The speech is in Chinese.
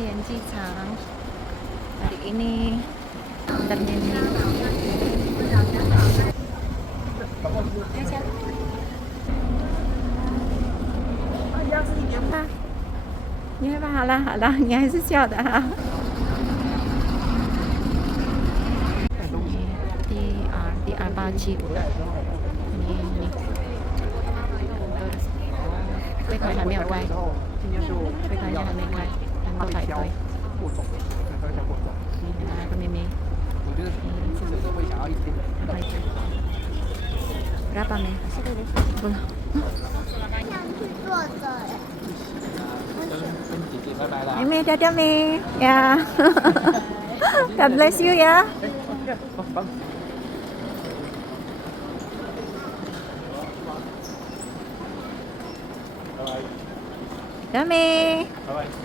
园机场。Hari ini ternyata. 你害怕？好了好了，你还是笑的哈。DR875的，你柜台还没有开，柜台还没开，很多排队。来个妹妹。我觉得记者都会想要一直排队。Berapa nih? 10. 想去坐着哎。跟姐姐拜拜啦。妹妹dadah妹ya. God bless you ya. Dadah妹。拜拜。